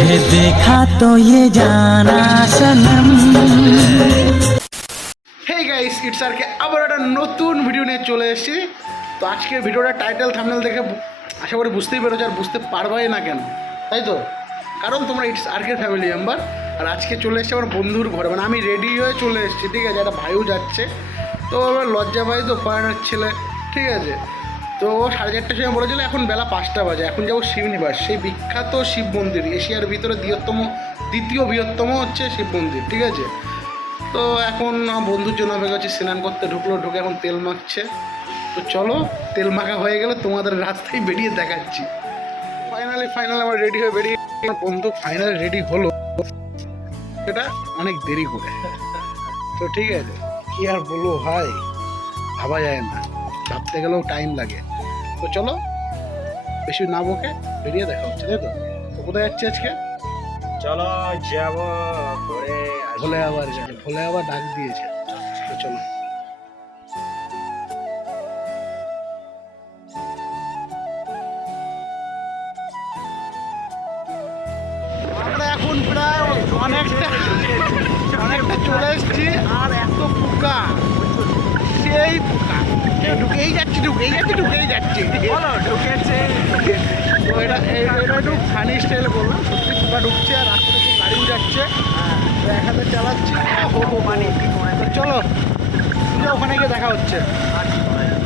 तुझे देखा तो ये जाना सनम হেই গাইস ইটস আরকে আবার একটা নতুন ভিডিও নিয়ে চলে এসেছি তো আজকের ভিডিওটা টাইটেল থামনেল দেখে বু- আশা করি বুঝতেই পেরেছো আর বুঝতে পারবাই না কেন তাই তো কারণ তোমরা ইটস আরকের ফ্যামিলি মেম্বার আর আজকে চলে এসেছি আমার বন্ধুর ঘরে মানে আমি রেডি হয়ে চলে এসেছি ঠিক আছে একটা ভাইও যাচ্ছে তো এবার লজ্জা ভাই তো ফরেনার ছেলে ঠিক আছে তো সাড়ে চারটার সময় বলেছিল, এখন বেলা পাঁচটা বাজে, এখন যাব শিবনিবাস সেই বিখ্যাত শিব মন্দির, এশিয়ার ভিতরে বৃহত্তম, দ্বিতীয় বৃহত্তম হচ্ছে শিব মন্দির, ঠিক আছে? তো এখন বন্ধুর জন্য আমি কাছে স্নান করতে ঢুকলো, ঢুকে এখন তেল মাখছে। তো চলো, তেল মাখা হয়ে গেলে তোমাদের রাস্তায় বেরিয়ে দেখাচ্ছি। ফাইনালি ফাইনাল আমার রেডি হয়ে বেরিয়ে বন্ধু ফাইনালি রেডি হলো। সেটা অনেক দেরি করে। তো ঠিক আছে, কি আর বলব ভাই? ভাবা যায় না। ভাবতে গেলেও টাইম লাগে। তো চলো বেশি না বকে বেরিয়ে দেখা হচ্ছে তাই তো? তো কোথায় যাচ্ছি আজকে? চলো যাব ভোলে আবার যাবে ভোলে আবার ডাক দিয়েছে। তো চলো। আমরা এখন প্রায় অনেকটা অনেকটা চলে এসেছি আর এত পোকা। সেই ঢুকেই যাচ্ছি ঢুকেই যাচ্ছি ঢুকেই যাচ্ছি। বলো ঢুকেছে। তো এটা এটা একটু ফানি স্টাইল বললাম সত্যি পোকা ঢুকছে আর রাস্তা খুব গাড়িও যাচ্ছে। তো এক হাতে চালাচ্ছি হো মানে চলো ওখানে গিয়ে দেখা হচ্ছে।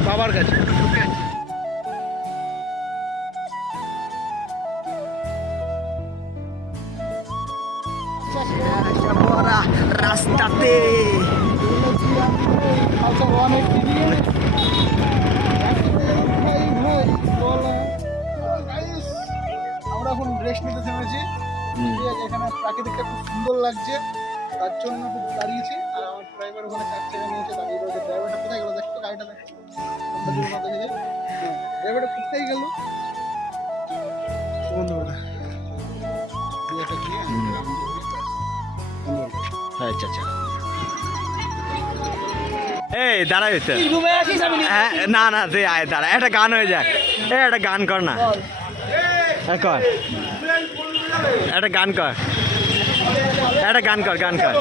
বাবার কাছে। রাস্তাতে। আমরা এখন রেস্ট নিতে থেমেছি। এখানে প্রাকৃতিকটা খুব সুন্দর লাগছে। তার জন্য খুব দাঁড়িয়েছি। আর আমার ড্রাইভার ওখানে চার চাকা নিয়েছে। দাঁড়িয়ে রয়েছে ড্রাইভারটা কোথায় গেল? দেখো গাড়িটা দেখো। ড্রাইভারটা কোথায় গেল? আচ্ছা আচ্ছা এই দাঁড়াই তো হ্যাঁ না না তুই আয় দাঁড়া একটা গান হয়ে যায় এ একটা গান কর না। হ্যাঁ, কর। একটা গান কর। একটা গান কর গান কর।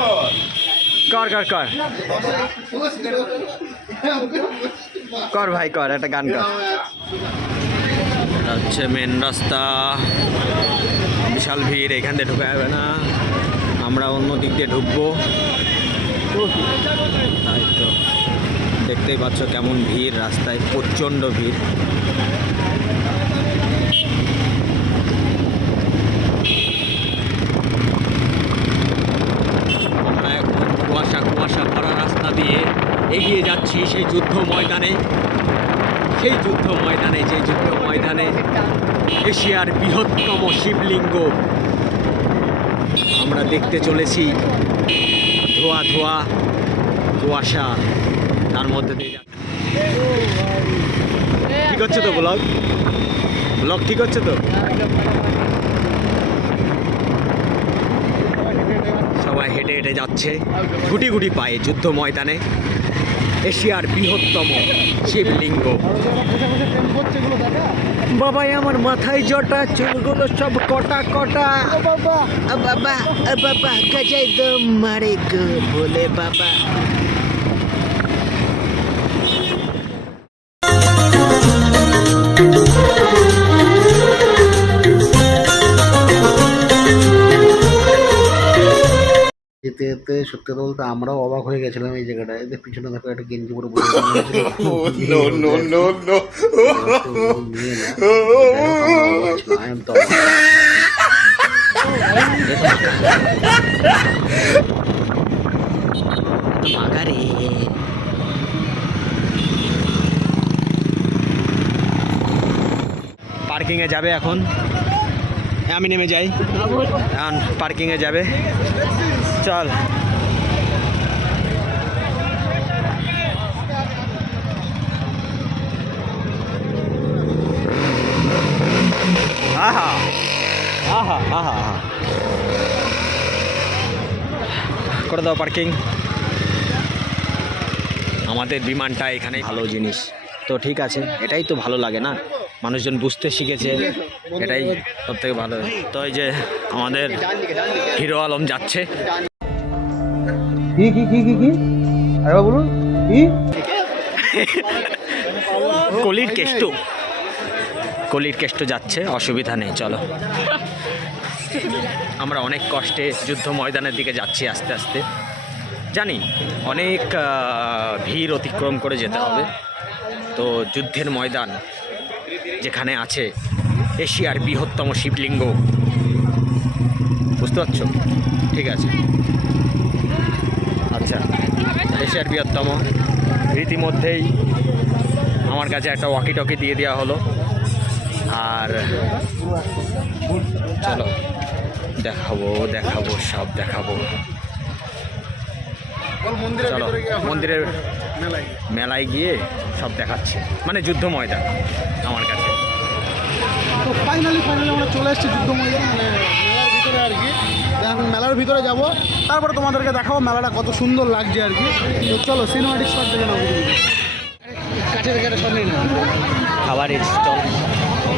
কর কর কর। কর ভাই কর একটা গান কর। হচ্ছে মেন রাস্তা। বিশাল ভিড় এখান দিয়ে ঢুকা যাবে না। আমরা অন্য দিক দিয়ে ঢুকবো। তাই তো। দেখতেই পাচ্ছ কেমন ভিড়, রাস্তায় প্রচণ্ড ভিড়। কুয়াশা রাস্তা দিয়ে এগিয়ে যাচ্ছি সেই যুদ্ধ ময়দানে। সেই যুদ্ধ ময়দানে, যে যুদ্ধ ময়দানে এশিয়ার বৃহত্তম শিবলিঙ্গ আমরা দেখতে চলেছি ধোয়া ধোয়া কুয়াশা। তার মধ্যে দিয়ে ঠিক হচ্ছে তো ব্লগ? ব্লগ ঠিক হচ্ছে তো? সবাই হেঁটে হেঁটে যাচ্ছে। গুটি গুটি পায়ে যুদ্ধ ময়দানে। এশিয়ার বৃহত্তম শিবলিঙ্গ। বাবাই আমার মাথায় জটা চুলগুলো সব কটা কটা। বাবা। বাবা বাবা গজাই দম মারে গো বলে বাবা। যেতে সত্যি কথা বলতে আমরাও অবাক হয়ে গেছিলাম এই জায়গাটা এদের পিছনে দেখো একটা গেঞ্জি পরে বসে মাগারে পার্কিংয়ে যাবে এখন। আমি নেমে যাই। এখন পার্কিংয়ে যাবে। চল। আহা। আহা আহা করে দাও পার্কিং আমাদের বিমানটা এখানে ভালো জিনিস। তো ঠিক আছে এটাই তো ভালো লাগে না? মানুষজন বুঝতে শিখেছে এটাই সব থেকে ভালো। তো এই যে আমাদের হিরো আলম যাচ্ছে। কি কি কি কি কি? আরে কি? কলির কেষ্ট। কলির কেষ্ট যাচ্ছে, অসুবিধা নেই, চলো। আমরা অনেক কষ্টে যুদ্ধ ময়দানের দিকে যাচ্ছি আস্তে আস্তে। জানি, অনেক ভিড় অতিক্রম করে যেতে হবে। তো যুদ্ধের ময়দান যেখানে আছে এশিয়ার বৃহত্তম শিবলিঙ্গ। বুঝতে পারছ? ঠিক আছে। আচ্ছা এশিয়ার বৃহত্তম। রীতিমধ্যেই আমার কাছে একটা ওয়াকি টকি দিয়ে দেওয়া হলো। আর চলো, দেখাবো দেখাবো, সব দেখাবো। চলো, মন্দিরের মেলায় গিয়ে সব দেখাচ্ছে। মানে যুদ্ধ ময়দান আমার কাছে। চলে এসেছি যুদ্ধ ময়দান। মানে মেলার ভিতরে আর কি। এখন মেলার ভিতরে যাব। তারপরে তোমাদেরকে দেখাবো মেলাটা কত সুন্দর লাগছে আর কি। তো চলো সিনেমাটিক শট দেখে নাও। কাঠের কাছে সব নেই না খাবারের স্টল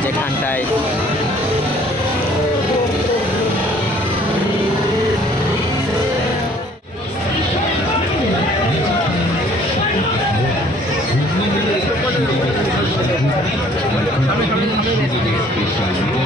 যেখানটায়। এখানে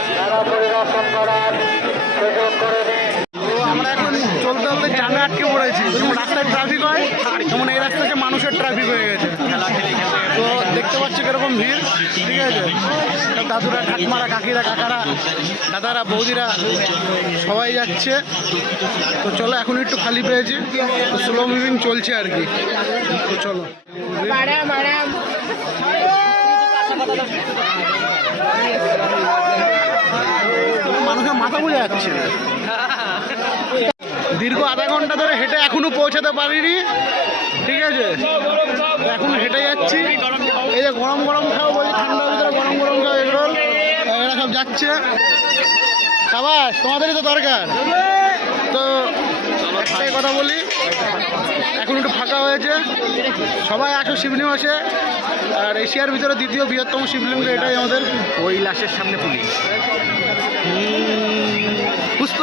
তো আমরা এখন চলতে চলতে জামে আটকে পড়েছি যেমন রাস্তায় ট্রাফিক হয় যেমন এই রাস্তাতে মানুষের ট্রাফিক হয়ে গেছে তো দেখতে পাচ্ছি কীরকম ভিড় ঠিক আছে দাদুরা ঠাকমারা কাকিরা কাকারা দাদারা বৌদিরা সবাই যাচ্ছে তো চলো এখন একটু খালি পেয়েছি তো স্লো মুভিং চলছে আর কি তো চলো যাচ্ছে। দীর্ঘ আধা ঘণ্টা ধরে হেঁটে এখনও পৌঁছাতে পারিনি। ঠিক আছে? এখন হেঁটে যাচ্ছি। এই যে গরম গরম খাও বলছি ঠান্ডার ভিতরে গরম গরম খাও এগরোল এরা সব যাচ্ছে। সাবাস তোমাদেরই তো দরকার। তো একটাই কথা বলি এখন একটু ফাঁকা হয়েছে। সবাই আসো শিবনিবাসে আর এশিয়ার ভিতরে দ্বিতীয় বৃহত্তম শিবলিঙ্গ এটাই আমাদের। ওই লাশের সামনে পুলিশ।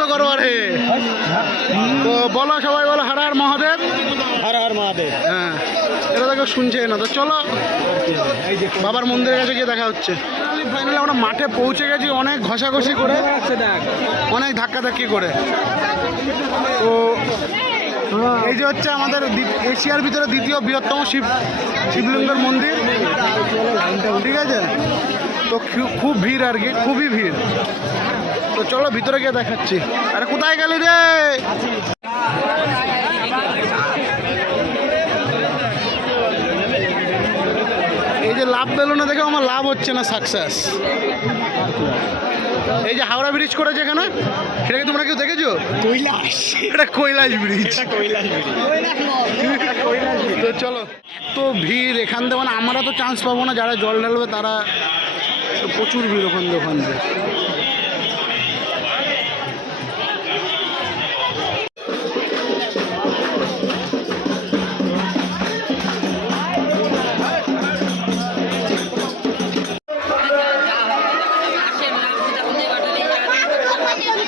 পুস্ত করো আরে তো বলো সবাই বলো হার হার মহাদেব। হর হর মহাদেব। হ্যাঁ এটা তো কেউ শুনছে না। তো চলো বাবার মন্দিরের কাছে গিয়ে দেখা হচ্ছে। ফাইনালি আমরা মাঠে পৌঁছে গেছি অনেক ঘষাঘষি করে। অনেক ধাক্কাধাক্কি করে। তো এই যে হচ্ছে আমাদের এশিয়ার ভিতরে দ্বিতীয় বৃহত্তম শিব শিবলিঙ্গের মন্দির। ঠিক আছে? তো খুব ভিড় আর কি খুবই ভিড়। তো চলো ভিতরে গিয়ে দেখাচ্ছি। আরে কোথায় গেলি রে? এই যে লাভ পেল না দেখে আমার লাভ হচ্ছে না সাকসেস এই যে হাওড়া ব্রিজ করেছে এখানে? সেটাকে তোমরা কেউ দেখেছ? কৈলাস। এটা কৈলাস ব্রিজ তো চলো এত ভিড় এখান থেকে মানে আমরা তো চান্স পাবো না যারা জল ঢালবে তারা প্রচুর ভিড় ওখান দিয়ে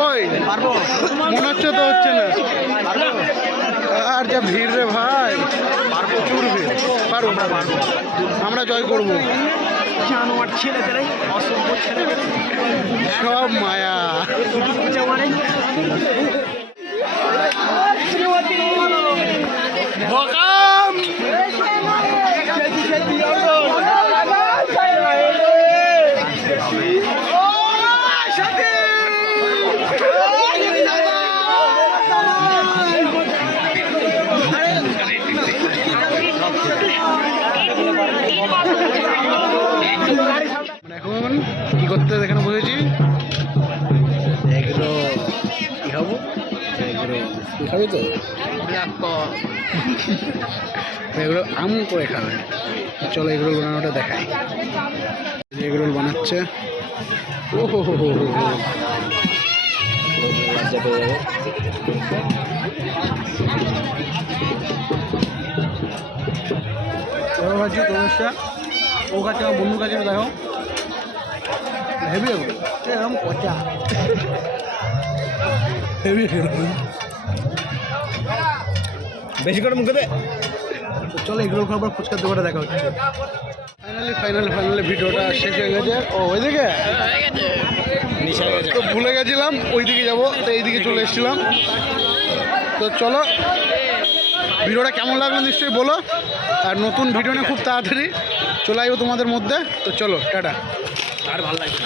কই পারব? মনে হচ্ছে তো হচ্ছে না। আর যা ভিড় রে ভাই প্রচুর ভিড়। পারব পারব। আমরা জয় করব। সব মায়া। করতে এখানে বসেছি এগুলো কি খাব? এগুলো তুই খাবি তো? এগুলো আম করে খাবে। চলো এগুলো বানানোটা দেখাই। এগুলো বানাচ্ছে। ও হো হো হো হো হো। তোরা ভাবছি তোমারটা ও কাছে আমার বন্ধুর কাছে দেখো হেভি এগুলো এরকম পচা। হেভি এরকম বেশি করে মুখে দে। চলো এগুলো খাবার ফুচকার দোকানে দেখা হচ্ছে। ফাইনালি ফাইনালি ফাইনালি ভিডিওটা শেষ হয়ে গেছে। ও ওইদিকে? তো ভুলে গেছিলাম ওইদিকে যাব তো এইদিকে চলে এসেছিলাম। তো চলো ভিডিওটা কেমন লাগল নিশ্চয়ই বলো। আর নতুন ভিডিও নিয়ে খুব তাড়াতাড়ি চলে আসব তোমাদের মধ্যে। তো চলো টাটা। আর ভালো লাগছে